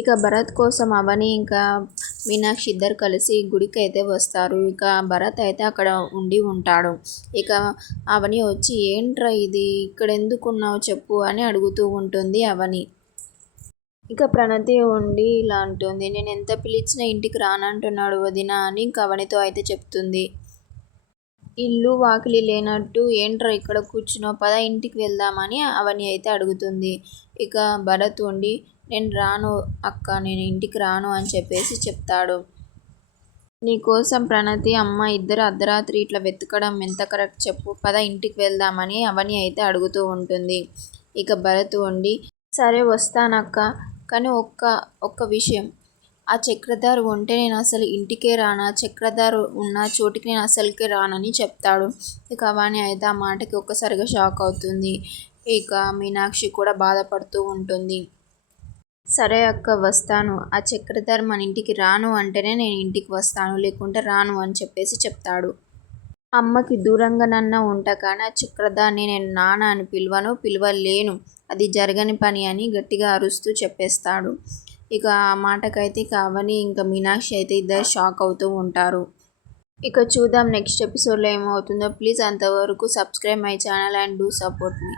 ఇక భరత్ కోసం అవని ఇంకా మీనాక్షి ఇద్దరు కలిసి గుడికి అయితే వస్తారు. ఇక భరత్ అయితే అక్కడ ఉండి ఉంటాడు. ఇక అవని వచ్చి ఏంట్రా ఇది ఇక్కడ ఎందుకున్నావు చెప్పు అని అడుగుతూ ఉంటుంది అవని. ఇక ప్రణతి ఉండి ఇలా అంటుంది, నేను ఎంత పిలిచినా ఇంటికి రానంటున్నాడు వదిన అని ఇంక అవనితో అయితే చెప్తుంది. ఇల్లు వాకిలి లేనట్టు ఏంట్రా ఇక్కడ కూర్చున్నావు, పద ఇంటికి వెళ్దామని అవని అయితే అడుగుతుంది. ఇక భరత్ ఉండి నేను రాను అక్క, నేను ఇంటికి రాను అని చెప్పేసి చెప్తాడు. నీకోసం ప్రణతి అమ్మ ఇద్దరు అర్ధరాత్రి ఇట్లా వెతకడం ఎంత కరెక్ట్ చెప్పు, పద ఇంటికి వెళ్దామని అవని అయితే అడుగుతూ ఉంటుంది. ఇక భరత్ ఉండి సరే వస్తానక్క, కానీ ఒక్క విషయం, ఆ చక్రధారి ఉంటే నేను అసలు ఇంటికే రాను, ఆ చక్రధారి ఉన్న చోటికి నేను అసలుకే రానని చెప్తాడు. ఇక అవని అయితే ఆ మాటకి ఒక్కసారిగా షాక్ అవుతుంది. ఇక మీనాక్షి కూడా బాధపడుతూ ఉంటుంది. సరే అక్క వస్తాను, ఆ చక్రధర్ మన ఇంటికి రాను అంటేనే నేను ఇంటికి వస్తాను, లేకుంటే రాను అని చెప్పేసి చెప్తాడు. అమ్మకి దూరంగానన్నా ఉంటా కానీ ఆ చక్రధాన్ని నేను నాన్న అని పిలవలేను, అది జరగని పని అని గట్టిగా అరుస్తూ చెప్పేస్తాడు. ఇక ఆ మాటకైతే ఇక అవని ఇంకా మీనాక్షి అయితే ఇద్దరు షాక్ అవుతూ ఉంటారు. ఇక చూద్దాం నెక్స్ట్ ఎపిసోడ్లో ఏమవుతుందో. ప్లీజ్ అంతవరకు subscribe my channel and do support me.